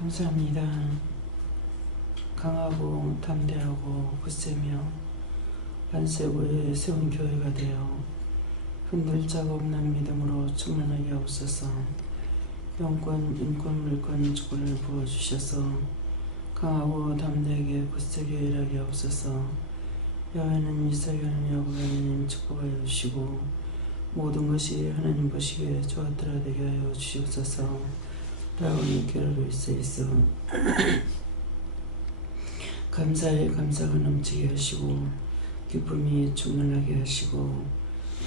감사합니다. 강하고 담대하고 굳세며 반세고에 세운 교회가 되어 흔들 자가 없는 믿음으로 충만하게 하옵소서. 영권, 인권, 물권, 주권을 부어주셔서 강하고 담대하게 굳세게 일하게 하옵소서. 여호와는 이스라엘은 야곱의 하나님 축복하여 주시고 모든 것이 하나님 보시기에 좋았더라 되게 하여 주시옵소서. 라오니 깨르로 있어 감사에 감사가 넘치게 하시고 기쁨이 충만하게 하시고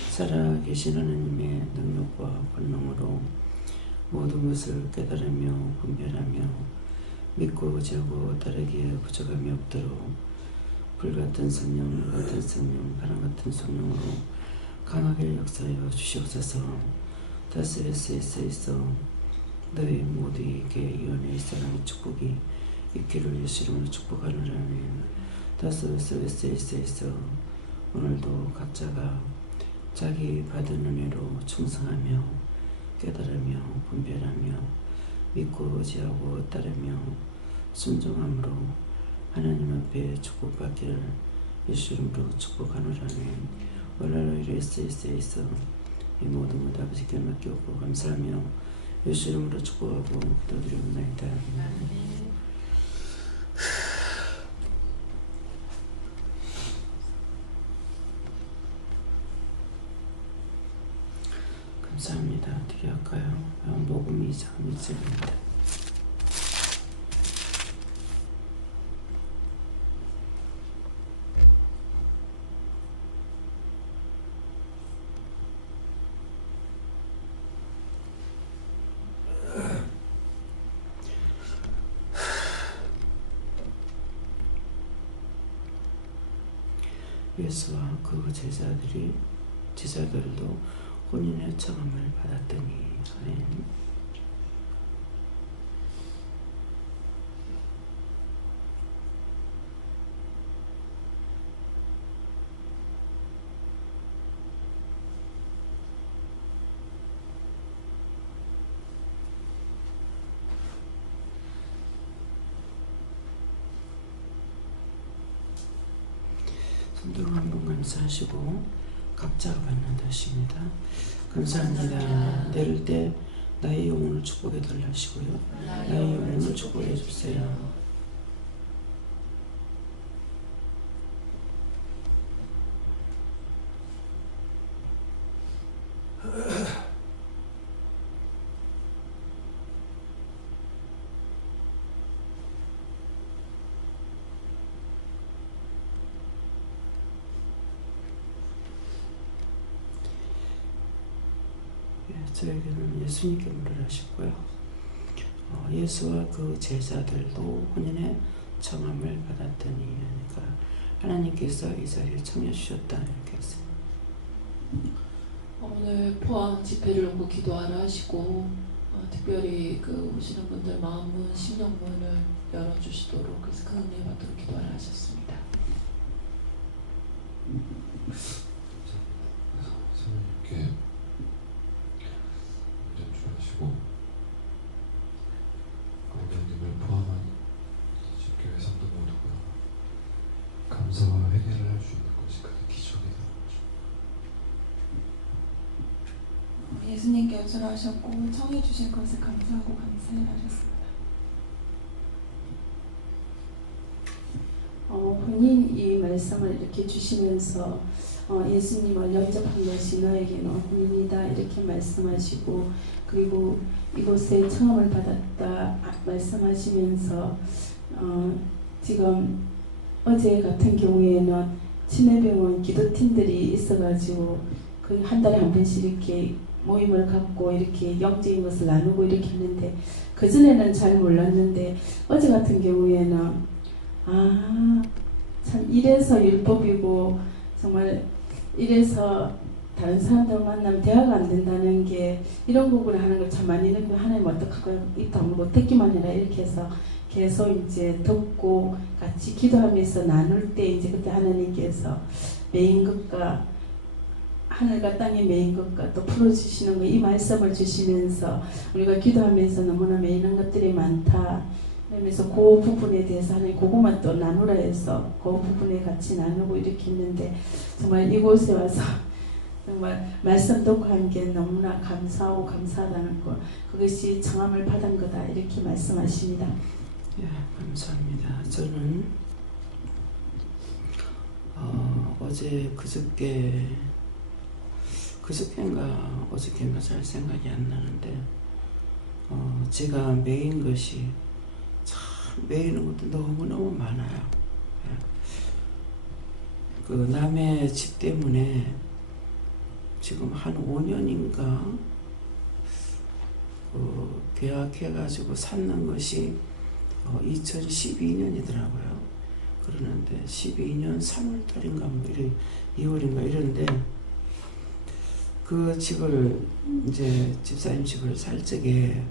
살아계신 하나님의 능력과 권능으로 모든 것을 깨달으며 분별하며 믿고 의지하고 따르기에 부족함이 없도록 불같은 성령, 물같은 성령, 바람같은 성령으로 강하게 역사하여 주시옵소서. 다스릴 수 있어 너희 모두에게 이혼의 사랑의 축복이 있기를 예수 이름으로 축복하노라면. 다스릴 수 있어 오늘도 각자가 자기 받은 은혜로 충성하며 깨달으며 분별하며 믿고 의지하고 따르며 순종함으로 하나님 앞에 축복받기를 예수 이름으로 축복하노라면. 오늘로 이룰 수 있어 이 모든 것 아버지께 맡기옵고 감사하며 예수 이름으로 축복하고 기도드리옵나이다. 감사합니다. 어떻게 할까요? 복음 2장 1절입니다. 예수와 그 제자들도 혼인의 청함을 받았더니. 아멘. 성도가 한번 감사하시고 각자가 받는 것입니다. 감사합니다. 내릴 때 나의 영혼을 축복해 달라 하시고요. 나의 영혼을 축복해 주세요. 저에게는 예수님께 물을 하셨고요. 예수와 그 제자들도 혼인의 청함을 받았더니, 그러니까 하나님께서 이 자리에 청해주셨다 이렇게 했어요. 오늘 포항 집회를 놓고 기도하라 하시고 특별히 그 오시는 분들 마음문, 심령문을 열어주시도록, 그래서 그 은혜 받도록 기도하라 하셨습니다. 성령님께 주시고 고객님을 포함한 이 집교회 성도 모두가 감사와 회개를 할 수 있는 것이 그게 기적이 되는 거죠. 예수님께 요청하셨고 청해 주신 것을 감사하고 감사해 하셨습니다. 본인 이 말씀을 이렇게 주시면서 예수님을 영접한 것이 너에게는 혼인이다 이렇게 말씀하시고, 그리고 이곳에 청함을 받았다 말씀하시면서 지금 어제 같은 경우에는 치매병원 기도팀들이 있어가지고 그 한 달에 한 번씩 이렇게 모임을 갖고 이렇게 영적인 것을 나누고 이렇게 했는데, 그전에는 잘 몰랐는데 어제 같은 경우에는 참 이래서 율법이고 정말 이래서 다른 사람들 만나면 대화가 안 된다는 게 이런 부분을 하는 걸 참 많이 느끼고, 하나님 어떡하고 입도 아무것도 듣기만 해라 이렇게 해서 계속 이제 듣고 같이 기도하면서 나눌 때 이제 그때 하나님께서 매인 것과 하늘과 땅이 메인 것과 또 풀어주시는 거 이 말씀을 주시면서 우리가 기도하면서 너무나 메이는 것들이 많다. 그러면서 그 부분에 대해서 하나님 그것만 또 나누라 해서 그 부분에 같이 나누고 이렇게 했는데 정말 이곳에 와서 정말 말씀 듣고 한 게 너무나 감사하고 감사하다는 것 그것이 청함을 받은 거다 이렇게 말씀하십니다. 예, 감사합니다. 저는 어제 그저께인가 어저께인가 잘 생각이 안 나는데 제가 매인 것이 참 매이는 것도 너무너무 많아요. 예. 그 남의 집 때문에 지금 한 5년인가 계약해가지고 샀는 것이 2012년이더라고요. 그러는데 12년 3월달인가 2월인가 이런데 그 집을 이제 집사님 집을 살 적에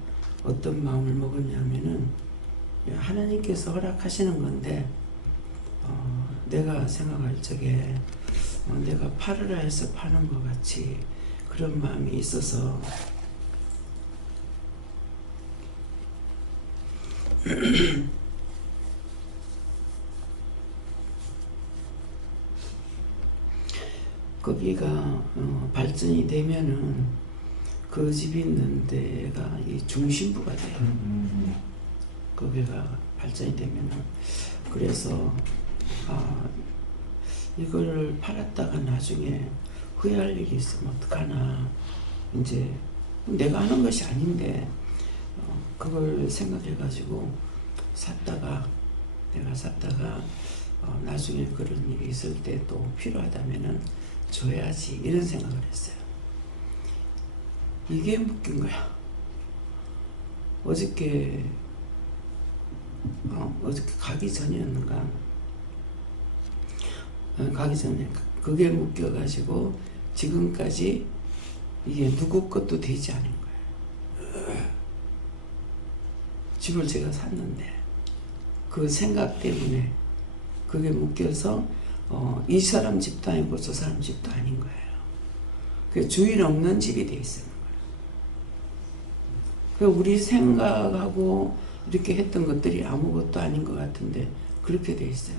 어떤 마음을 먹었냐면은 하나님께서 허락하시는 건데 내가 생각할 적에 내가 팔으라 해서 파는 것 같이 그런 마음이 있어서 거기가 발전이 되면은 그 집이 있는 데가 이 중심부가 돼요. 거기가 발전이 되면은 그래서 이걸 팔았다가 나중에 후회할 일이 있으면 어떡하나 이제 내가 하는 것이 아닌데 그걸 생각해가지고 내가 샀다가 나중에 그런 일이 있을 때 또 필요하다면은 줘야지 이런 생각을 했어요. 이게 묶인 거야. 어저께 가기 전이었는가 가기 전에 그게 묶여가지고 지금까지 이게 누구 것도 되지 않은 거예요. 집을 제가 샀는데 그 생각 때문에 그게 묶여서 이 사람 집도 아니고 저 사람 집도 아닌 거예요. 그 주인 없는 집이 돼 있는 거예요. 우리 생각하고 이렇게 했던 것들이 아무것도 아닌 것 같은데 그렇게 돼 있어요.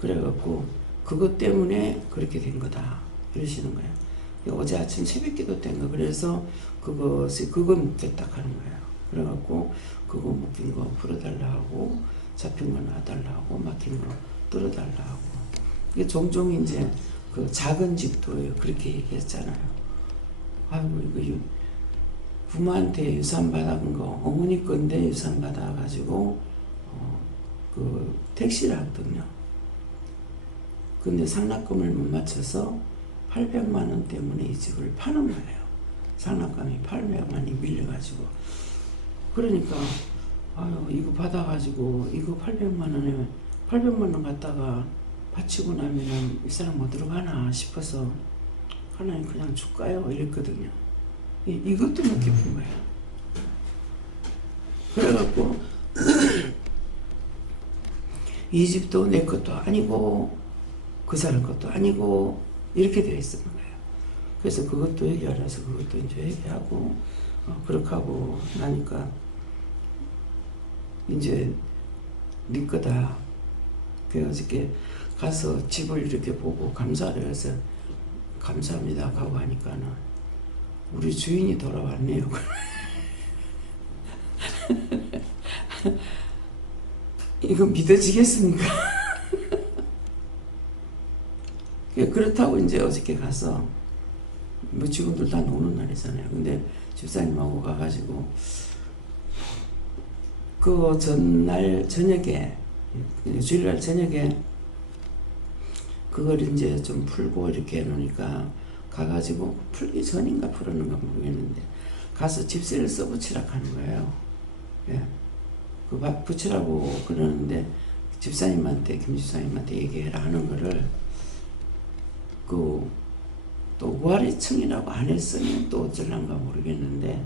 그래갖고 그것 때문에 그렇게 된 거다 이러시는 거예요. 어제 아침 새벽기도 때인가 그래서 그거 묶였다 하는 거예요. 그래갖고 그거 묶인 거 풀어달라 하고 잡힌 거 놔달라 하고 막힌 거 뚫어달라 하고 이게 종종 이제 그 작은 집도 그렇게 얘기했잖아요. 아이고 이거 부모한테 유산 받은 거 어머니 건데 유산 받아가지고 그 택시를 하거든요. 근데 상납금을 못 맞춰서 800만 원 때문에 이 집을 파는 거예요. 상납금이 800만 원이 밀려가지고 그러니까 아유 이거 받아가지고 이거 800만 원 갖다가 바치고 나면은 이 사람 뭐 들어가나 싶어서 하나님 그냥 줄까요? 이랬거든요. 이것도 못 갚은 거예요. 그래갖고 이 집도 내 것도 아니고 그 사람 것도 아니고 이렇게 되어 있는 거예요. 그래서 그것도 얘기하라서 그것도 이제 얘기하고 그렇게 하고 나니까 이제 네 거다. 그래서 어저께 가서 집을 이렇게 보고 감사를 해서 감사합니다 하고 하니까는 우리 주인이 돌아왔네요. 이거 믿어지겠습니까? 그렇다고 이제 어저께 가서 뭐 직원들 다 노는 날이잖아요. 근데 집사님하고 가가지고 그 전날 저녁에 주일날 저녁에 그걸 이제 좀 풀고 이렇게 해놓으니까 가가지고 풀기 전인가 풀었는가 모르겠는데 가서 집세를 써붙이라 하는 거예요. 예. 그 붙이라고 그러는데 집사님한테 김 집사님한테 얘기해라 하는 거를 또 우아래층이라고 안 했으면 또 어쩌란가 모르겠는데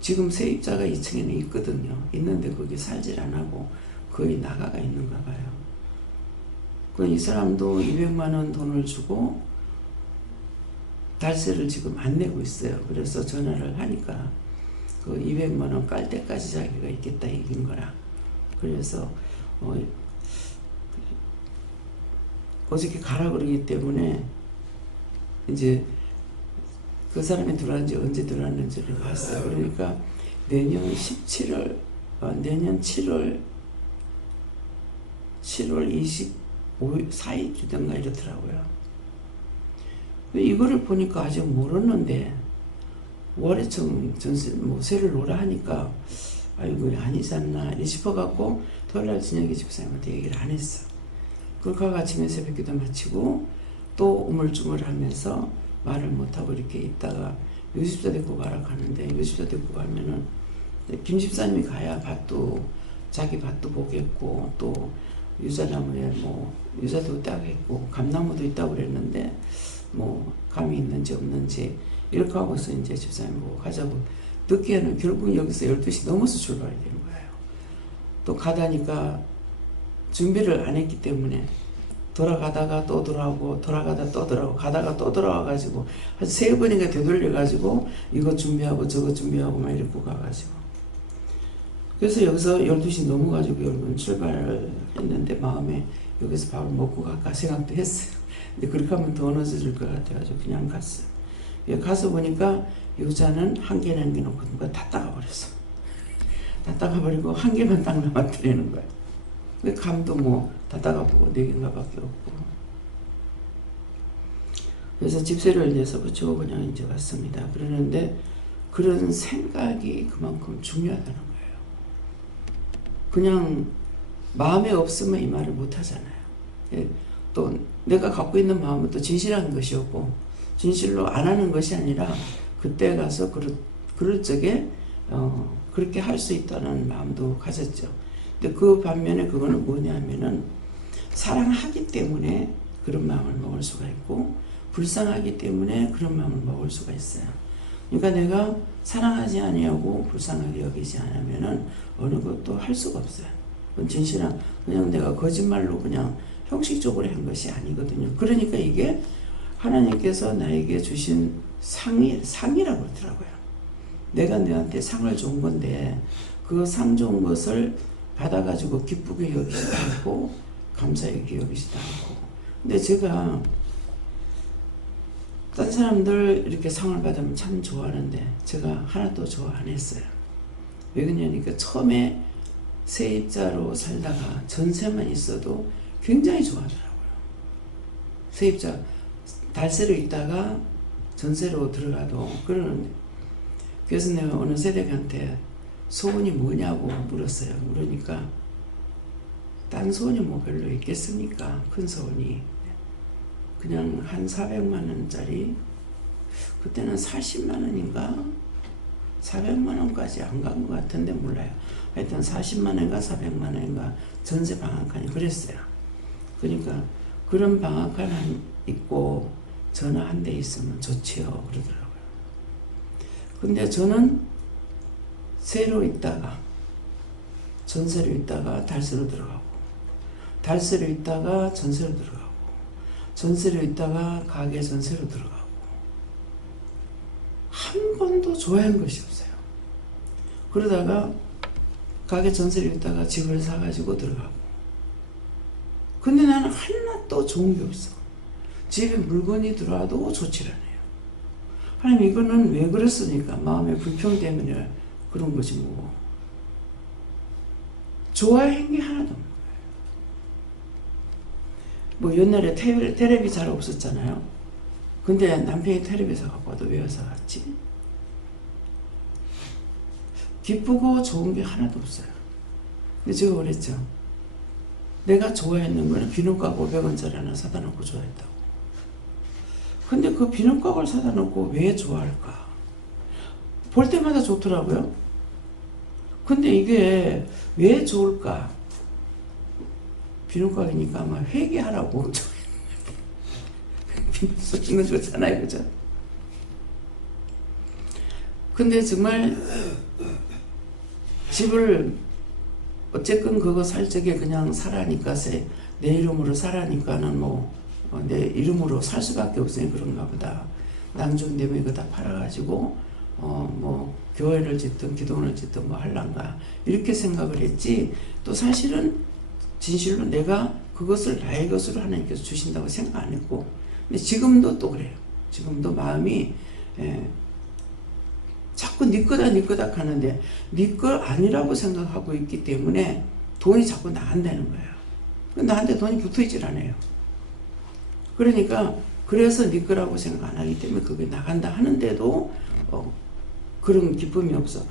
지금 세입자가 2층에는 있거든요. 있는데 거기 살질 안 하고 거의 나가가 있는가 봐요. 이 사람도 200만 원 돈을 주고 달세를 지금 안 내고 있어요. 그래서 전화를 하니까 그 200만 원 깔 때까지 자기가 있겠다 얘기인 거라. 그래서 어저께 가라 그러기 때문에 이제 그 사람이 들어왔는지 언제 들어왔는지를 봤어요. 그러니까 내년 7월 25일 4일 주든가 이렇더라고요. 이거를 보니까 아직 모르는데 월해청 전세 세를 놓으라 하니까 아이고 아니지 않나 싶어갖고 토요일날 저녁에 집사님한테 얘기를 안 했어. 그렇게 아침에 새벽기도 마치고 또 우물쭈물하면서 말을 못하고 이렇게 있다가 유집사 데리고 가라 가는데 유집사 데리고 가면은 김 집사님이 가야 밭도 자기 밭도 보겠고 또 유자나무에 뭐 유자도 따겠고 감나무도 있다고 그랬는데 뭐 감이 있는지 없는지 이렇게 하고서 이제 집사님 보고 가자고 늦게는 결국 여기서 12시 넘어서 출발이 되는 거예요. 또 가다니까 준비를 안 했기 때문에 돌아가다가 또 돌아오고 돌아가다 또 돌아오고 가다가 또 돌아와가지고 한 3번인가 되돌려가지고 이거 준비하고 저거 준비하고 막 이렇게 가가지고 그래서 여기서 12시 넘어가지고 여러분 출발을 했는데 마음에 여기서 밥을 먹고 갈까 생각도 했어요. 근데 그렇게 하면 더 늦어질 것 같아가지고 그냥 갔어요. 가서 보니까 유자는 한 개 남겨놓고 누가 다 따가버렸어. 다 따가버리고 한 개만 딱 남았더라는 거야. 감도 뭐 다 따가보고 4개인가 밖에 없고. 그래서 집세를 내서 붙이고 그냥 이제 왔습니다. 그러는데 그런 생각이 그만큼 중요하다는 거예요. 그냥 마음에 없으면 이 말을 못 하잖아요. 또 내가 갖고 있는 마음은 또 진실한 것이었고 진실로 안 하는 것이 아니라 그때 가서 그럴 적에 그렇게 할 수 있다는 마음도 가졌죠. 근데 그 반면에 그거는 뭐냐면은 사랑하기 때문에 그런 마음을 먹을 수가 있고 불쌍하기 때문에 그런 마음을 먹을 수가 있어요. 그러니까 내가 사랑하지 아니하고 불쌍하게 여기지 않으면은 어느 것도 할 수가 없어요. 그건 진실한 그냥 내가 거짓말로 그냥 형식적으로 한 것이 아니거든요. 그러니까 이게 하나님께서 나에게 주신 상이라고 그러더라고요. 내가 너한테 상을 준 건데 그 상 좋은 것을 받아가지고 기쁘게 여기지도 않고 감사하게 여기지도 않고. 근데 제가 딴 사람들 이렇게 상을 받으면 참 좋아하는데 제가 하나도 좋아 안 했어요. 왜 그러냐니까 처음에 세입자로 살다가 전세만 있어도 굉장히 좋아하더라고요. 세입자 달세로 있다가 전세로 들어가도 그러는데 그래서 내가 어느 세대한테 소원이 뭐냐고 물었어요. 그러니까 딴 소원이 뭐 별로 있겠습니까? 큰 소원이 그냥 한 400만 원짜리 그때는 40만 원인가 400만 원까지 안 간 것 같은데 몰라요. 하여튼 40만 원인가 400만 원인가 전세 방앗간이 그랬어요. 그러니까 그런 방앗간 있고 전화 한 대 있으면 좋지요 그러더라고요. 근데 저는 세로 있다가 전세로 있다가 달세로 들어가고 달세로 있다가 전세로 들어가고 전세로 있다가 가게 전세로 들어가고 한 번도 좋아한 것이 없어요. 그러다가 가게 전세로 있다가 집을 사가지고 들어가고 근데 나는 하나도 좋은 게 없어. 집에 물건이 들어와도 좋지 않아요. 하나님 이거는 왜 그랬으니까 마음의 불평 때문에 그런 거지 뭐. 좋아한 게 하나도 없는 거예요. 뭐 옛날에 텔레비 잘 없었잖아요. 근데 남편이 텔레비 사갖고 와도 왜 사갔지? 기쁘고 좋은 게 하나도 없어요. 근데 제가 그랬죠. 내가 좋아했는 거는 비눗가루 500원짜리 하나 사다 놓고 좋아했다고. 근데 그 비눗가루를 사다 놓고 왜 좋아할까? 볼 때마다 좋더라고요. 근데 이게 왜 좋을까? 비눗가루니까 아마 회개하라고 쏘는 거잖아요. 그죠? 근데 정말 집을 어쨌건 그거 살 적에 그냥 사라니까 내 이름으로 사라니까는 내 이름으로 살 수밖에 없으니 그런가 보다. 낭중되면 이거 다 팔아가지고 교회를 짓든 기도원을 짓든 할란가 이렇게 생각을 했지, 또 사실은 진실로 내가 그것을 나의 것으로 하나님께서 주신다고 생각 안 했고, 근데 지금도 또 그래요. 지금도 마음이 자꾸 네 거다 하는데 네 거 아니라고 생각하고 있기 때문에 돈이 자꾸 나간다는 거예요. 나한테 돈이 붙어있질 않아요. 그러니까 그래서 네 거라고 생각 안 하기 때문에 그게 나간다 하는데도 그런 기쁨이 없어.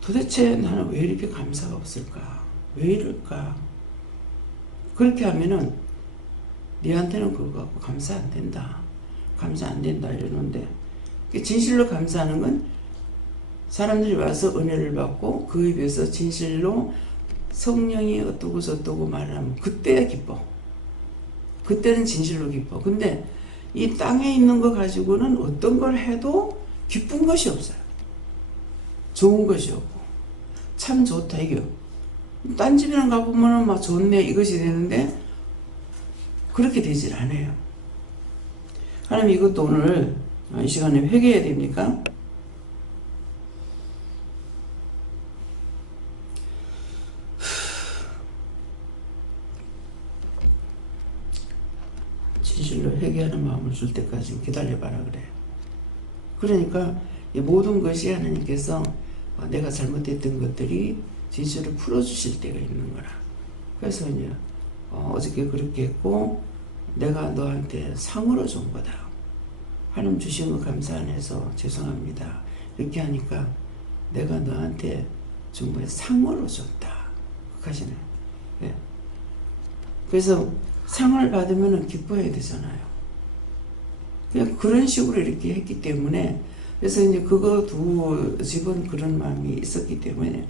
도대체 나는 왜 이렇게 감사가 없을까? 왜 이럴까? 그렇게 하면은 니한테는 그거 갖고 감사 안 된다. 감사 안 된다 이러는데, 진실로 감사하는 건 사람들이 와서 은혜를 받고 그 입에서 진실로 성령이 어떠고 말하면 그때야 기뻐. 그때는 진실로 기뻐. 근데 이 땅에 있는 거 가지고는 어떤 걸 해도 기쁜 것이 없어요. 좋은 것이 없고. 참 좋다 이게. 딴 집이랑 가보면 막 좋네 이것이 되는데 그렇게 되질 않아요. 하나님 이것도 오늘 이 시간에 회개해야 됩니까? 진실로 회개하는 마음을 줄 때까지 기다려봐라 그래요. 그러니까 이 모든 것이 하나님께서 내가 잘못했던 것들이 진실을 풀어주실 때가 있는 거라. 그래서 이제 어저께 그렇게 했고 내가 너한테 상으로 준 거다. 하나님 주신 거 감사 안 해서 죄송합니다. 이렇게 하니까 내가 너한테 준 거에 상으로 줬다. 하시네요. 예. 그래서 상을 받으면 기뻐해야 되잖아요. 그냥 그런 식으로 이렇게 했기 때문에, 그래서 이제 그거 두 집은 그런 마음이 있었기 때문에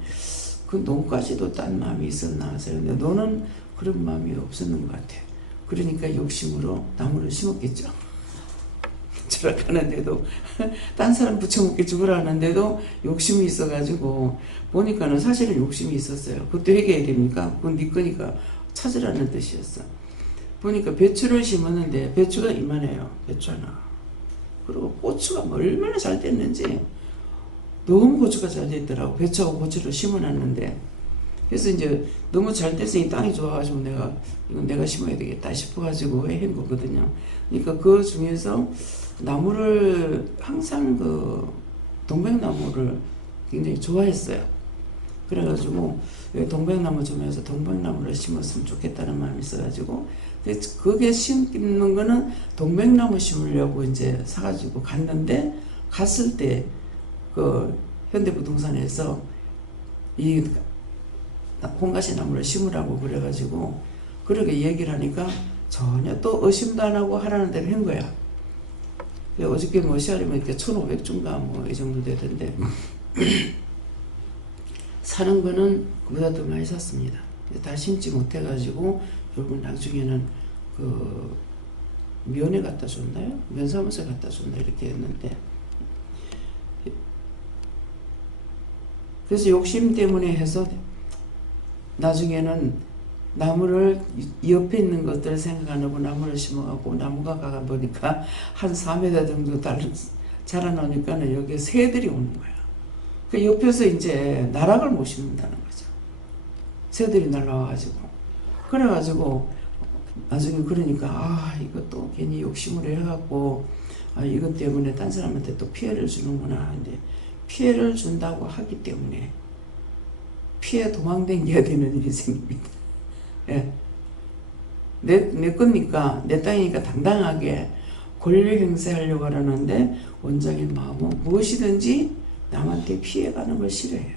그 논까지도 딴 마음이 있었나 하세요. 근데 너는 그런 마음이 없었는 것 같아요. 그러니까 욕심으로 나무를 심었겠죠. 절약하는데도 딴 사람 부쳐먹게 죽으라 하는데도 욕심이 있어가지고 보니까는 사실은 욕심이 있었어요. 그것도 회개해야 됩니까? 그건 네 거니까 찾으라는 뜻이었어. 보니까 배추를 심었는데 배추가 이만해요. 배추 하나. 그리고 고추가 얼마나 잘 됐는지 너무 고추가 잘 됐더라고. 배추하고 고추를 심어놨는데, 그래서 이제 너무 잘 됐으니 땅이 좋아가지고 이건 내가 심어야 되겠다 싶어가지고 한 거거든요. 그러니까 그 중에서 나무를 항상 동백나무를 굉장히 좋아했어요. 그래가지고 동백나무 좀 해서 동백나무를 심었으면 좋겠다는 마음이 있어가지고, 그게 심는 거는 동백나무 심으려고 이제 사가지고 갔는데, 갔을 때 현대부동산에서 이 홍가시 나무를 심으라고 그래가지고 그렇게 얘기를 하니까 전혀 또 의심도 안 하고 하라는 대로 한 거야. 어저께 시하려면 이렇게 1,500중가 이 정도 되던데 사는 거는 그보다 더 많이 샀습니다. 다 심지 못해가지고 결국 나중에는 면에 갖다 줬나요? 면사무소에 갖다 줬나 이렇게 했는데, 그래서 욕심 때문에 해서 나중에는 나무를 옆에 있는 것들을 생각 안 하고 나무를 심어갖고 나무가 가가 보니까 한 4m 정도 자라나니까 여기에 새들이 오는 거야. 그 옆에서 이제 나락을 못 심는다는 거죠. 새들이 날라와가지고. 그래가지고 나중에 그러니까 이것도 괜히 욕심으로 해갖고 이것 때문에 딴 사람한테 또 피해를 주는구나. 근데 피해를 준다고 하기 때문에 피해 도망다녀야 되는 일이 생깁니다. 예. 내 거니까, 내 땅이니까 당당하게 권리 행사하려고 하는데 원장의 마음은 무엇이든지 남한테 피해가는 걸 싫어해요.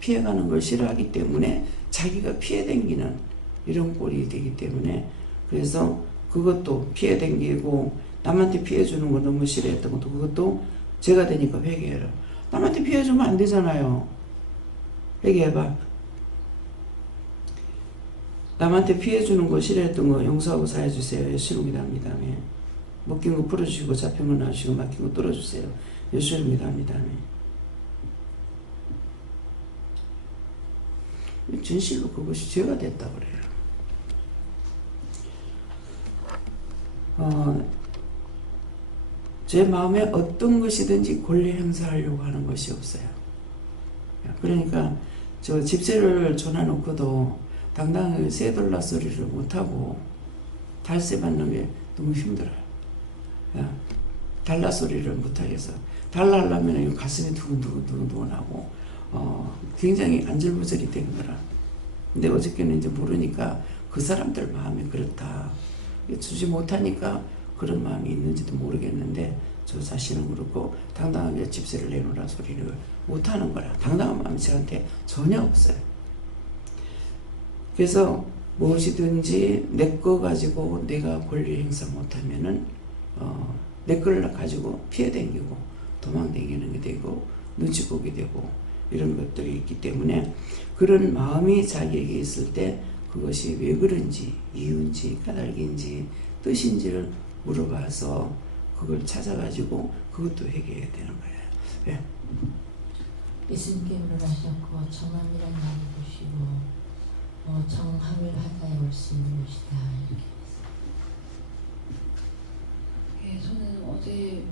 피해가는 걸 싫어하기 때문에 자기가 피해 댕기는 이런 꼴이 되기 때문에, 그래서 그것도 피해 댕기고 남한테 피해 주는 거 너무 싫어했던 것도 그것도 제가 되니까 회개해라. 남한테 피해 주면 안 되잖아요. 회개해봐. 남한테 피해 주는 거 싫어했던 거 용서하고 사해주세요. 예수를 믿합니다. 아멘. 먹긴 거 풀어주시고 잡힌 거 놔주시고 막힌 거 뚫어주세요. 예수를 믿합니다. 아멘. 진실로 그것이 죄가 됐다 그래요. 제 마음에 어떤 것이든지 권리 행사하려고 하는 것이 없어요. 그러니까 저 집세를 줘놔놓고도 당당하게 $3 소리를 못하고 달세 받는 게 너무 힘들어요. 달러 소리를 못하겠어. 달러 하려면 가슴이 두근두근하고 굉장히 안절부절이 되는 거라. 근데 어저께는 이제 모르니까 그 사람들 마음이 그렇다. 주지 못하니까 그런 마음이 있는지도 모르겠는데 저 자신은 그렇고 당당하게 집세를 내놓으라 소리를 못하는 거라. 당당한 마음이 저한테 전혀 없어요. 그래서 무엇이든지 내 거 가지고 내가 권리 행사 못하면은 내 걸 가지고 피해 다니고 도망 다니는 게 되고 눈치 보게 되고 이런 것들이 있기 때문에 그런 마음이 자기에게 있을 때 그것이 왜 그런지 이유인지 까닭인지 뜻인지를 물어봐서 그걸 찾아가지고 그것도 해결해야 되는 거예요. 예. 예수님께 물어가셨고 정함이란 말을 보시고 정함을 바다에 올 수 있는 것이다 이렇게 했어요. 예, 저는 어제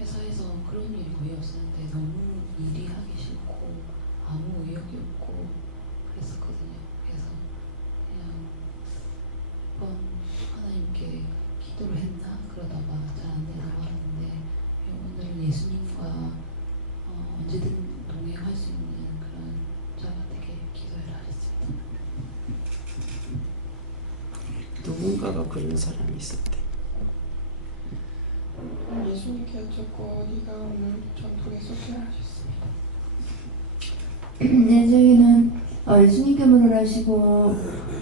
회사에서 그런 일이 거의 없었는데 너무 일이 하기 싫고 아무 의욕이 없고 그랬었거든요. 그래서 그냥 몇 번 하나님께 기도를 했나 그러다가 잘 안 되다고 하는데 오늘은 예수님과 언제든 동행할 수 있는 그런 자가 되게 기도해라 했습니다. 누군가가 그런 사람이 있었대. 예수님께 여쭙고 네가 오늘 전통에 속해야 하셨습니다. 네, 저희는 예수님께 물어라시고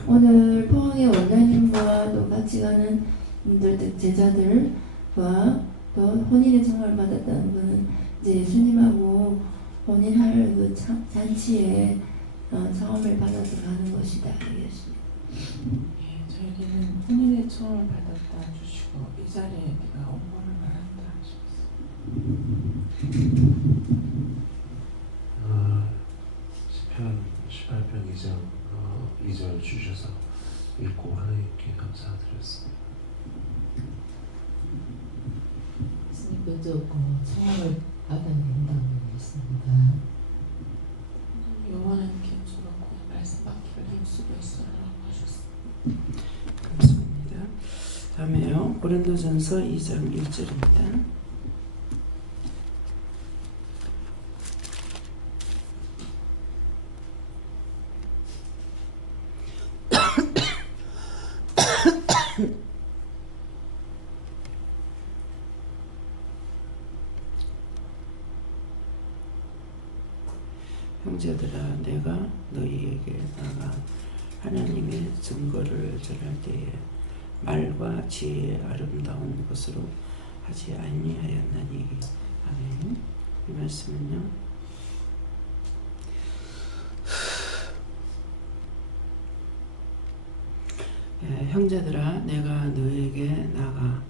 오늘 포항의 원장님과 또 같이 가는 분들 제자들과 또 혼인의 청을 받았다는 분은 이제 예수님하고 혼인할 그 잔치에 청함을 받아서 가는 것이다 얘기했습니다. 예, 저에게는 혼인의 청을 받았다 주시고 이 자리에 네가 온번을 말한다 하셨습니다. 시편 18편 2장 2절 주셔서 읽고 하나님께 감사드렸습니다. 예수님께도 청함을 받아야 된다고 했습니다. 영원한 견주라고 말씀 받기를 힘쓰고 있어라고 하셨습니다. 감사합니다. 다음에요. 고린도전서 2장 1절입니다. 형제들아 내가 너희에게 나가 하나님의 증거를 전할 때에 말과 지혜의 아름다운 것으로 하지 아니하였나니. 아멘. 이 말씀은요 형제들아 내가 너에게 나가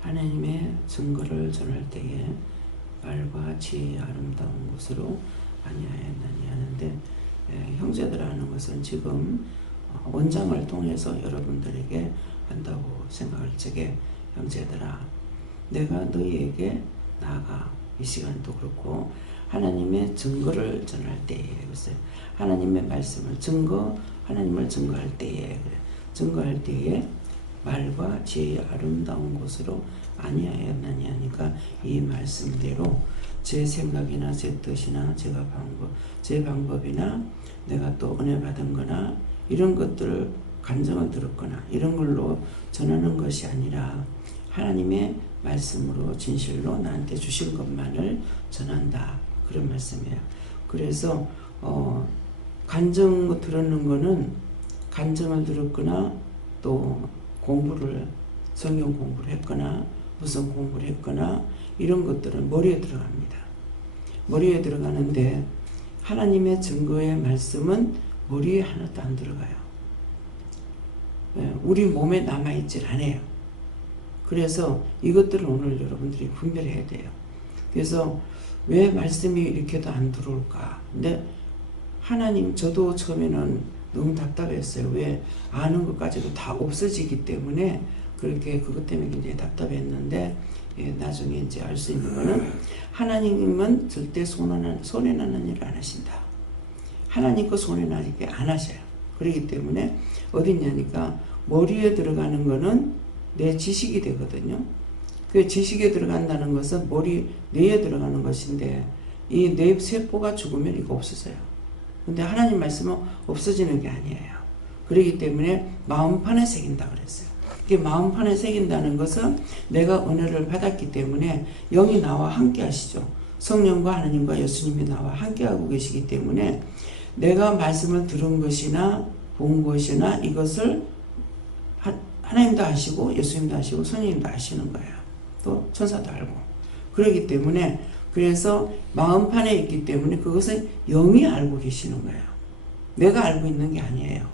하나님의 증거를 전할 때에 말과 지혜의 아름다운 것으로 아니하였나니 하는데 형제들하는 것은 지금 원장을 통해서 여러분들에게 한다고 생각할 적에 형제들아 내가 너희에게 나아가 이 시간도 그렇고 하나님의 증거를 전할 때에 글쎄 하나님의 말씀을 하나님을 증거할 때에 증거할 때에 말과 지혜의 아름다운 것으로 아니하였나니 하니까 이 말씀대로 제 생각이나 제 뜻이나 제 방법이나 내가 또 은혜 받은 거나 이런 것들을 간증을 들었거나 이런 걸로 전하는 것이 아니라 하나님의 말씀으로 진실로 나한테 주신 것만을 전한다. 그런 말씀이에요. 그래서 간증 들었는 거는 간증을 들었거나 또 성경 공부를 했거나 무슨 공부를 했거나 이런 것들은 머리에 들어갑니다. 머리에 들어가는데 하나님의 증거의 말씀은 머리에 하나도 안 들어가요. 우리 몸에 남아있질 않아요. 그래서 이것들을 오늘 여러분들이 분별해야 돼요. 그래서 왜 말씀이 이렇게도 안 들어올까? 근데 하나님, 저도 처음에는 너무 답답했어요. 왜 아는 것까지도 다 없어지기 때문에 그렇게 그것 때문에 굉장히 답답했는데 나중에 이제 알 수 있는 거는 하나님은 절대 손해나는 일을 안 하신다. 하나님 거 손해나게 안 하셔요. 그렇기 때문에 어딨냐니까 머리에 들어가는 거는 내 지식이 되거든요. 그 지식에 들어간다는 것은 뇌에 들어가는 것인데 이 뇌 세포가 죽으면 이거 없어져요. 근데 하나님 말씀은 없어지는 게 아니에요. 그렇기 때문에 마음판에 새긴다 그랬어요. 이게 마음판에 새긴다는 것은 내가 은혜를 받았기 때문에 영이 나와 함께 하시죠. 성령과 하나님과 예수님이 나와 함께 하고 계시기 때문에 내가 말씀을 들은 것이나 본 것이나 이것을 하나님도 아시고 예수님도 아시고 성령님도 아시는 거예요. 또 천사도 알고. 그렇기 때문에 그래서 마음판에 있기 때문에 그것은 영이 알고 계시는 거예요. 내가 알고 있는 게 아니에요.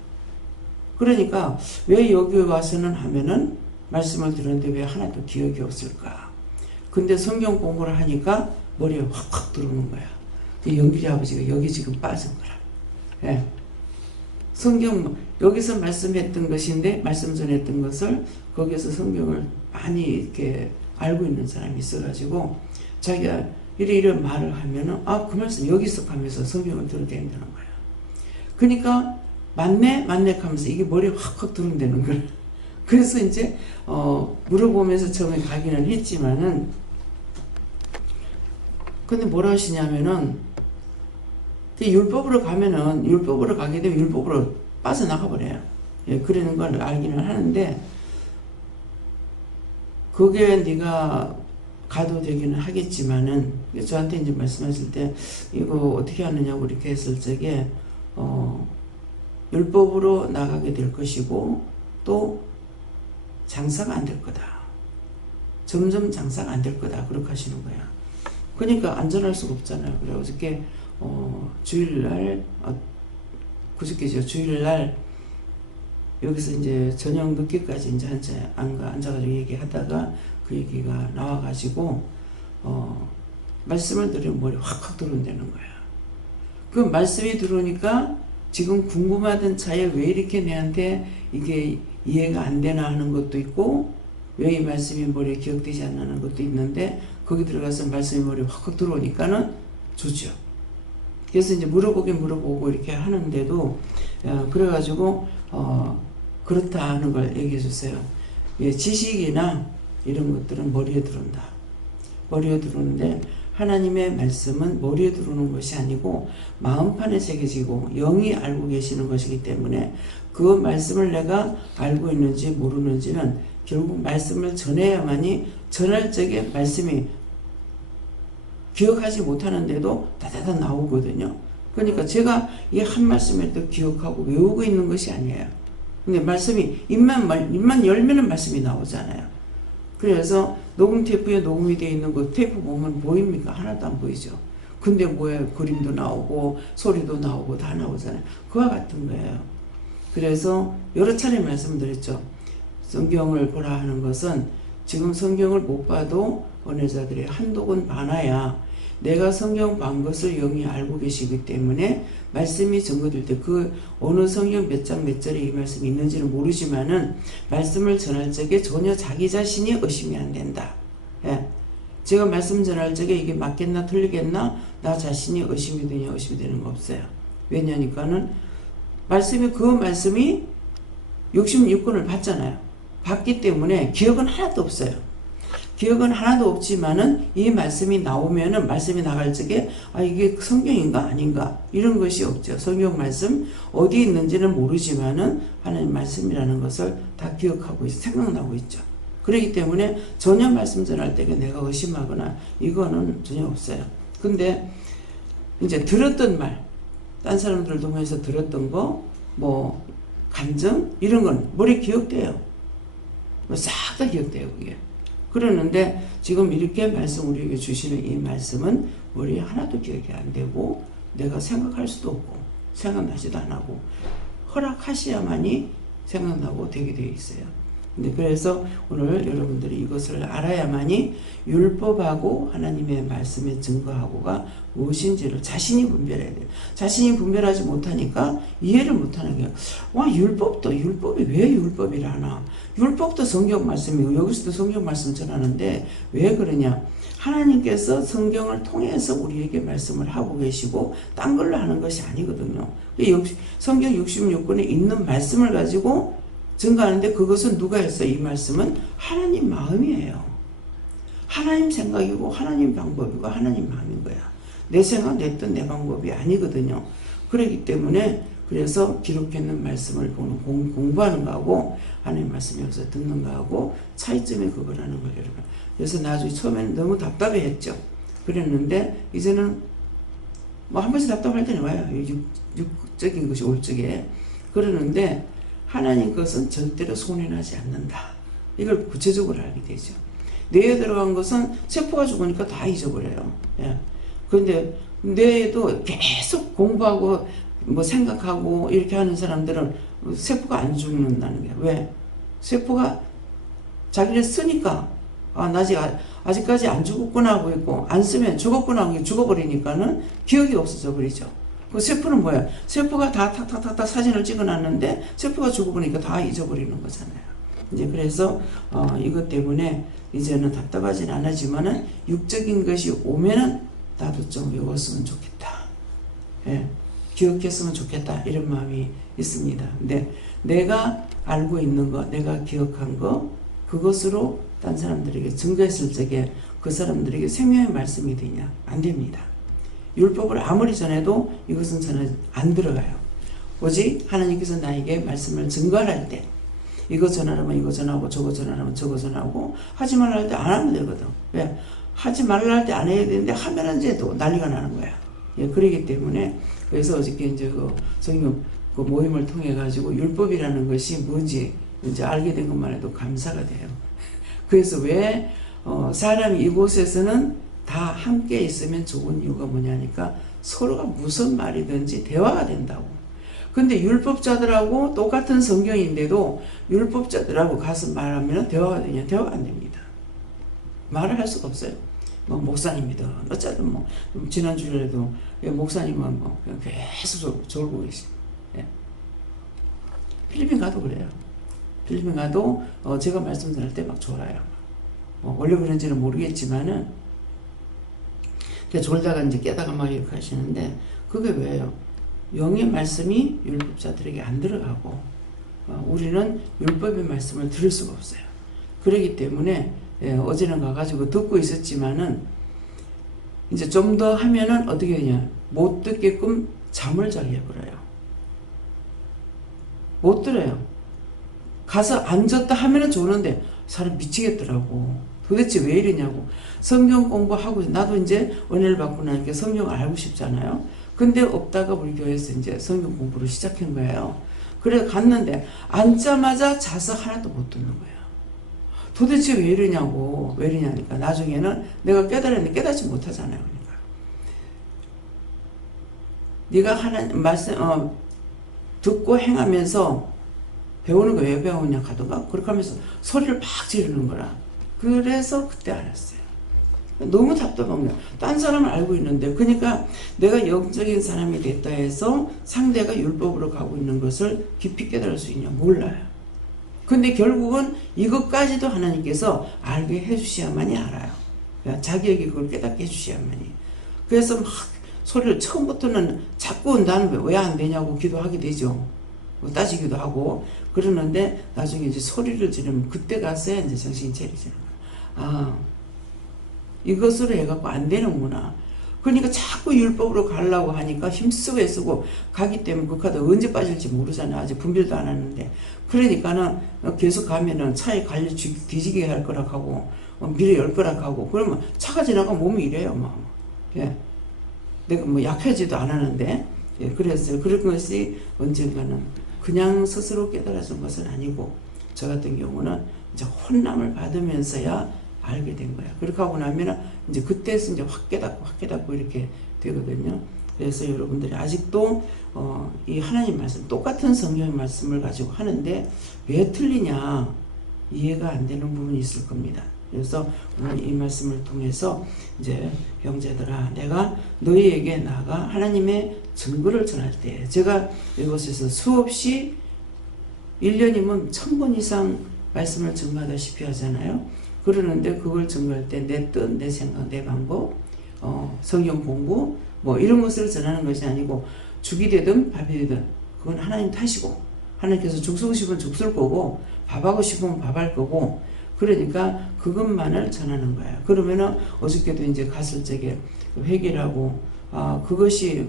그러니까 왜 여기 와서는 하면은 말씀을 들었는데 왜 하나도 기억이 없을까? 근데 성경 공부를 하니까 머리에 확확 들어오는 거야. 영길이 아버지가 여기 지금 빠진 거라. 예. 성경 여기서 말씀했던 것인데 말씀 전했던 것을 거기서 성경을 많이 이렇게 알고 있는 사람이 있어가지고 자기가 이런 말을 하면은 그 말씀 여기서 하면서 성경을 들게 된다는 거야. 그러니까 맞네 하면서 이게 머리에 확확 들어온다는 거야. 그래서 이제 물어보면서 처음에 가기는 했지만은 근데 뭐라 하시냐면은 율법으로 가게 되면 율법으로 빠져나가 버려요. 예, 그러는 걸 알기는 하는데 그게 네가 가도 되기는 하겠지만은 저한테 이제 말씀하실 때 이거 어떻게 하느냐고 이렇게 했을 적에 율법으로 나가게 될 것이고 또 장사가 안 될 거다. 점점 장사가 안 될 거다. 그렇게 하시는 거야. 그러니까 안전할 수가 없잖아요. 그래 어저께 주일날 그저께죠. 주일날 여기서 이제 저녁 늦게까지 이제 앉아가지고 얘기하다가 그 얘기가 나와가지고 말씀을 들으면 머리 확확 들어온다는 거야. 그 말씀이 들어오니까 지금 궁금하던 차에 왜 이렇게 내한테 이게 이해가 안 되나 하는 것도 있고 왜 이 말씀이 머리에 기억되지 않는 것도 있는데 거기 들어가서 말씀이 머리에 확확 들어오니까는 좋죠. 그래서 이제 물어보고 이렇게 하는데도 그래가지고 그렇다 하는 걸 얘기해 주세요. 예, 지식이나 이런 것들은 머리에 들어온다. 머리에 들어오는데 하나님의 말씀은 머리에 들어오는 것이 아니고 마음판에 새겨지고 영이 알고 계시는 것이기 때문에 그 말씀을 내가 알고 있는지 모르는지는 결국 말씀을 전해야만이 전할 적에 말씀이 기억하지 못하는데도 다다다 나오거든요. 그러니까 제가 이 한 말씀을 또 기억하고 외우고 있는 것이 아니에요. 근데 말씀이 입만 열면은 말씀이 나오잖아요. 그래서 녹음 테이프에 녹음이 되어 있는 거 테이프 보면 보입니까? 하나도 안 보이죠. 근데 뭐예요? 그림도 나오고 소리도 나오고 다 나오잖아요. 그와 같은 거예요. 그래서 여러 차례 말씀드렸죠. 성경을 보라 하는 것은 지금 성경을 못 봐도 은혜자들이 한독은 많아야 내가 성경 본 것을 영이 알고 계시기 때문에 말씀이 증거될 때 그 어느 성경 몇 장 몇 절에 이 말씀이 있는지는 모르지만은 말씀을 전할 적에 전혀 자기 자신이 의심이 안 된다. 예. 제가 말씀 전할 적에 이게 맞겠나 틀리겠나 나 자신이 의심이 되냐 의심이 되는 거 없어요. 왜냐니까는 그 말씀이 66권을 봤잖아요. 봤기 때문에 기억은 하나도 없어요. 기억은 하나도 없지만은 이 말씀이 나오면은 말씀이 나갈 적에 이게 성경인가 아닌가 이런 것이 없죠. 성경 말씀 어디 있는지는 모르지만은 하나님 말씀이라는 것을 다 기억하고 생각나고 있죠. 그렇기 때문에 전혀 말씀 전할 때 내가 의심하거나 이거는 전혀 없어요. 근데 이제 들었던 말, 딴 사람들 동에서 들었던 거, 뭐 감정 이런 건 머리에 기억돼요. 싹 다 기억돼요, 그게. 그러는데 지금 이렇게 말씀 우리에게 주시는 이 말씀은 머리에 하나도 기억이 안 되고 내가 생각할 수도 없고 생각나지도 안 하고 허락하셔야만이 생각나고 되게 되어 있어요. 근데 그래서 오늘 여러분들이 이것을 알아야만이 율법하고 하나님의 말씀의 증거하고가 무엇인지를 자신이 분별해야 돼요. 자신이 분별하지 못하니까 이해를 못하는 게, 와, 율법이 왜 율법이라 하나? 율법도 성경 말씀이고 여기서도 성경 말씀 전하는데 왜 그러냐? 하나님께서 성경을 통해서 우리에게 말씀을 하고 계시고 딴 걸로 하는 것이 아니거든요. 성경 66권에 있는 말씀을 가지고 증거하는데 그것은 누가 했어요? 이 말씀은 하나님 마음이에요. 하나님 생각이고 하나님 방법이고 하나님 마음인 거야. 내 생각, 내 뜻, 내 방법이 아니거든요. 그렇기 때문에 그래서 기록했는 말씀을 보는 공부하는 거하고 하나님 말씀 여기서 듣는 거하고 차이점이 그거라는 거예요, 여러분. 그래서 나중에 처음에는 너무 답답해했죠. 그랬는데 이제는 뭐 한 번씩 답답할 때는 와요. 육적인 것이 올 적에. 그러는데 하나님 것은 절대로 손해나지 않는다. 이걸 구체적으로 알게 되죠. 뇌에 들어간 것은 세포가 죽으니까 다 잊어버려요. 예. 그런데 뇌에도 계속 공부하고 뭐 생각하고 이렇게 하는 사람들은 세포가 안 죽는다는 게 왜? 세포가 자기를 쓰니까 나 아직까지 안 죽었구나 하고 있고 안 쓰면 죽었구나 하고 죽어버리니까는 기억이 없어져 버리죠. 그 세포는 뭐야? 세포가 다 탁탁탁탁 사진을 찍어놨는데 세포가 죽어버리니까 다 잊어버리는 거잖아요. 이제 그래서 이것 때문에 이제는 답답하진 않았지만은 육적인 것이 오면은 나도 좀 외웠으면 좋겠다. 예, 기억했으면 좋겠다. 이런 마음이 있습니다. 근데 내가 알고 있는 거, 내가 기억한 거, 그것으로 딴 사람들에게 증거했을 적에 그 사람들에게 생명의 말씀이 되냐? 안 됩니다. 율법을 아무리 전해도 이것은 저는 안 들어가요. 오직 하나님께서 나에게 말씀을 증거할 때 이거 전하라면 이거 전하고 저거 전하라면 저거 전하고 하지 말라 할 때 안 하면 되거든. 왜? 하지 말라 할 때 안 해야 되는데 하면 이제 또 난리가 나는 거야. 예, 그러기 때문에 그래서 어저께 이제 그 성경 그 모임을 통해 가지고 율법이라는 것이 뭔지 이제 알게 된 것만 해도 감사가 돼요. 그래서 왜 사람이 이곳에서는 다 함께 있으면 좋은 이유가 뭐냐니까 서로가 무슨 말이든지 대화가 된다고. 근데 율법자들하고 똑같은 성경인데도 율법자들하고 가서 말하면 대화가 되냐? 대화가 안 됩니다. 말을 할 수가 없어요. 뭐 목사님이든 어쨌든 뭐 지난주에도 목사님은 뭐 그냥 계속 졸고 계시. 예. 필리핀 가도 그래요. 필리핀 가도 제가 말씀 드릴 때 막 졸아요. 원래 그런지는 모르겠지만은 졸다가 이제 깨다가 막 이렇게 하시는데 그게 왜요? 영의 말씀이 율법자들에게 안 들어가고 우리는 율법의 말씀을 들을 수가 없어요. 그렇기 때문에 어제는 가가지고 듣고 있었지만은 이제 좀 더 하면은 어떻게 되냐? 못 듣게끔 잠을 자게 해버려요. 못 들어요. 가서 앉았다 하면은 좋은데 사람 미치겠더라고. 도대체 왜 이러냐고. 성경 공부하고 나도 이제 은혜를 받고 나니까 성경을 알고 싶잖아요. 근데 없다가 우리 교회에서 이제 성경 공부를 시작한 거예요. 그래 갔는데 앉자마자 자서 하나도 못 듣는 거예요. 도대체 왜 이러냐고. 왜 이러냐니까 나중에는 내가 깨달았는데 깨닫지 못하잖아요. 그러니까 네가 하나님 말씀 듣고 행하면서 배우는 거 왜 배우냐 하던가 그렇게 하면서 소리를 팍 지르는 거라. 그래서 그때 알았어요. 너무 답답한 거야. 딴 사람은 알고 있는데 그러니까 내가 영적인 사람이 됐다 해서 상대가 율법으로 가고 있는 것을 깊이 깨달을 수 있냐? 몰라요. 근데 결국은 이것까지도 하나님께서 알게 해주셔야만이 알아요. 자기에게 그걸 깨닫게 해주셔야만이. 그래서 막 소리를 처음부터는 자꾸 나는 왜 안 되냐고 기도하게 되죠. 따지기도 하고 그러는데 나중에 이제 소리를 지르면 그때 가서야 이제 정신이 차리잖아요. 아, 이것으로 해갖고 안 되는구나. 그러니까 자꾸 율법으로 가려고 하니까 힘쓰고 애쓰고 가기 때문에 그 카드 언제 빠질지 모르잖아. 아직 분별도 안 하는데. 그러니까는 계속 가면은 차에 갈려 뒤지게 할 거라 하고 미래 열 거라 하고 그러면 차가 지나가면 몸이 이래요. 막. 예. 내가 뭐 약하지도 않았는데. 예, 그랬어요. 그런 것이 언젠가는 그냥 스스로 깨달아진 것은 아니고 저 같은 경우는 이제 혼남을 받으면서야 알게 된 거야. 그렇게 하고 나면은 이제 그때서 이제 확 깨닫고 이렇게 되거든요. 그래서 여러분들이 아직도 이 하나님 말씀 똑같은 성경의 말씀을 가지고 하는데 왜 틀리냐? 이해가 안 되는 부분이 있을 겁니다. 그래서 오늘 이 말씀을 통해서 이제 형제들아, 내가 너희에게 나아가 하나님의 증거를 전할 때, 제가 이곳에서 수없이 1년이면 1000번 이상 말씀을 증거하다시피 하잖아요. 그러는데 그걸 증거할 때 내 뜻, 내 생각, 내 방법, 성경 공부 뭐 이런 것을 전하는 것이 아니고 죽이 되든 밥이 되든 그건 하나님 탓이고, 하나님께서 죽 쓰고 싶으면 죽 쓸 거고 밥하고 싶으면 밥 할 거고, 그러니까 그것만을 전하는 거예요. 그러면은 어저께도 이제 갔을 적에 회개라고 그것이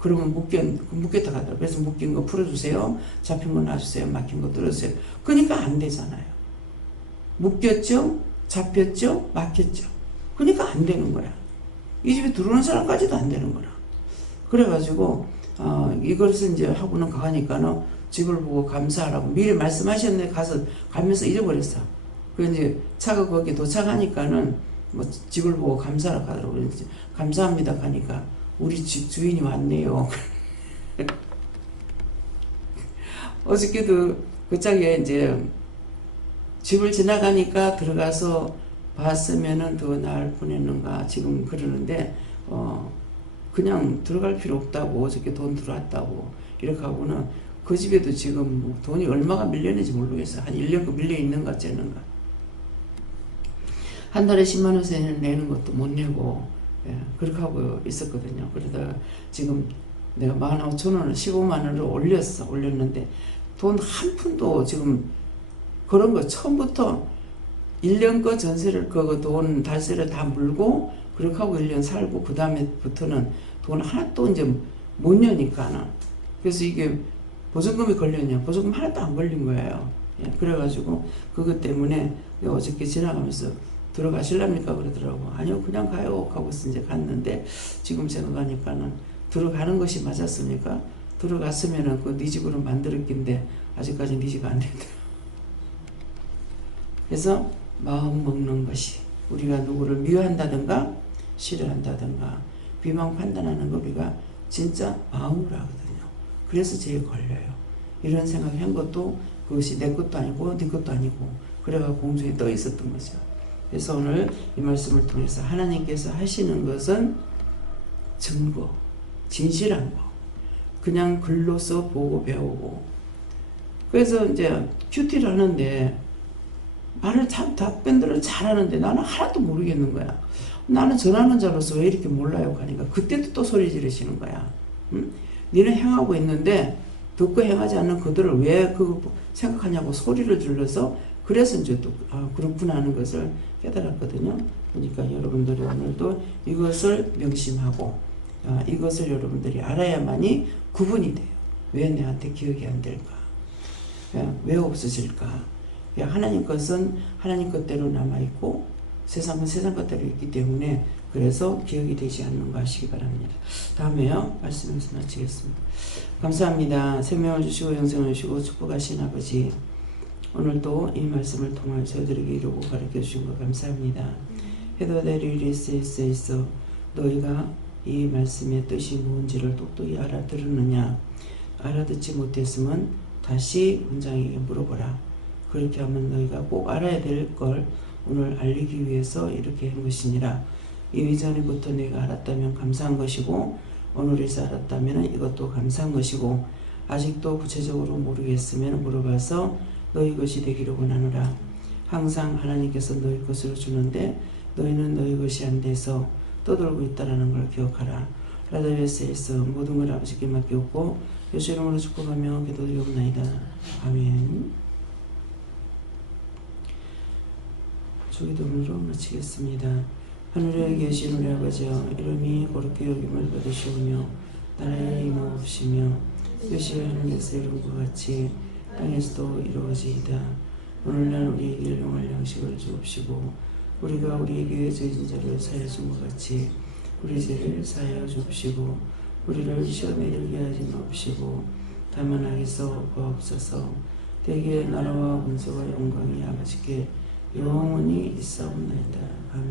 그러면 묶였다 하더라고요. 그래서 묶인 거 풀어주세요. 잡힌 거 놔주세요. 막힌 거 뚫어주세요. 그러니까 안 되잖아요. 묶였죠? 잡혔죠? 막혔죠? 그러니까 안 되는 거야. 이 집에 들어오는 사람까지도 안 되는 거라. 그래가지고 이것을 이제 하고는 가니까는 집을 보고 감사하라고 미리 말씀하셨는데 가면서 잊어버렸어. 그래서 이제 차가 거기 도착하니까는 뭐 집을 보고 감사하라고 하더라고요. 그래서 감사합니다 하니까 우리 집 주인이 왔네요. 어저께도 그 짝에 이제 집을 지나가니까 들어가서 봤으면은 더 나을 뻔했는가 지금 그러는데 그냥 들어갈 필요 없다고, 어저께 돈 들어왔다고 이렇게 하고는 그 집에도 지금 뭐 돈이 얼마가 밀려있는지 모르겠어. 한 1년 그 밀려 있는가 째는가. 한 달에 10만 원씩 내는 것도 못 내고, 예, 그렇게 하고 있었거든요. 그러다가 지금 내가 15,000원을 15만 원으로 올렸는데 돈 한 푼도 지금 그런 거 처음부터 1년 거 전세를 그거 돈 달세를 다 물고 그렇게 하고 1년 살고 그 다음에부터는 돈 하나도 이제 못 내니까는. 그래서 이게 보증금이 걸렸냐? 보증금 하나도 안 걸린 거예요. 예, 그래가지고 그것 때문에 어저께 지나가면서 들어가실랍니까? 그러더라고. 아니요, 그냥 가요. 하고서 이제 갔는데 지금 생각하니까는 들어가는 것이 맞았습니까? 들어갔으면은 그 네 집으로 만들었긴데 아직까지 네 집 안 된다. 그래서 마음 먹는 것이, 우리가 누구를 미워한다든가 싫어한다든가 비방 판단하는 거 우리가 진짜 마음으로 하거든요. 그래서 제일 걸려요. 이런 생각을 한 것도 그것이 내 것도 아니고 네 것도 아니고 그래가 공중에 떠 있었던 거죠. 그래서 오늘 이 말씀을 통해서 하나님께서 하시는 것은 증거, 진실한 거, 그냥 글로써 보고 배우고. 그래서 이제 큐티를 하는데 말을 참 답변들을 잘하는데 나는 하나도 모르겠는 거야. 나는 전하는 자로서 왜 이렇게 몰라요 하니까 그때도 또 소리 지르시는 거야. 응? 니는 행하고 있는데 듣고 행하지 않는 그들을 왜 그거 생각하냐고 소리를 질러서, 그래서 이제 또 그렇구나 하는 것을 깨달았거든요. 그러니까 여러분들이 오늘도 이것을 명심하고 이것을 여러분들이 알아야만이 구분이 돼요. 왜 내한테 기억이 안 될까? 왜 없어질까? 하나님 것은 하나님 것대로 남아있고 세상은 세상 것대로 있기 때문에 그래서 기억이 되지 않는가 하시기 바랍니다. 다음에요. 말씀에서 마치겠습니다. 감사합니다. 생명을 주시고 영생을 주시고 축복하신 아버지, 오늘도 이 말씀을 통해 저희들에게 이루고 가르쳐 주신 것 감사합니다. 해도 될 일이 있어 너희가 이 말씀의 뜻이 무엇인지를 똑똑히 알아들었느냐? 알아듣지 못했으면 다시 원장에게 물어보라. 그렇게 하면 너희가 꼭 알아야 될 걸 오늘 알리기 위해서 이렇게 한 것이니라. 이전에부터 내가 알았다면 감사한 것이고 오늘에서 알았다면 이것도 감사한 것이고 아직도 구체적으로 모르겠으면 물어봐서 너희 것이 되기를 원하노라. 항상 하나님께서 너희 것을 주는데 너희는 너희 것이 안 돼서 떠돌고 있다는 걸 기억하라. 라다베스에서 모든 걸 아버지께 맡겼고 예수 이름으로 축복하며 기도드리옵나이다. 아멘. 주기도문으로 마치겠습니다. 하늘에 계신 우리 아버지여, 이름이 거룩히 여김을 받으시오며 나라의 임하옵시며 뜻이 하늘에서 이룬 것 같이 땅에서도 이루어지이다. 오늘날 우리에게 일용할 양식을 주옵시고 우리가 우리에게 죄진 자를 사하여 준 것 같이 우리 죄를 사하여 주옵시고 우리를 시험에 들게 하지 마옵시고 다만 악에서 구하옵소서. 대개 나라와 권세와 영광이 아버지께 영원히 있사옵나이다. 아멘.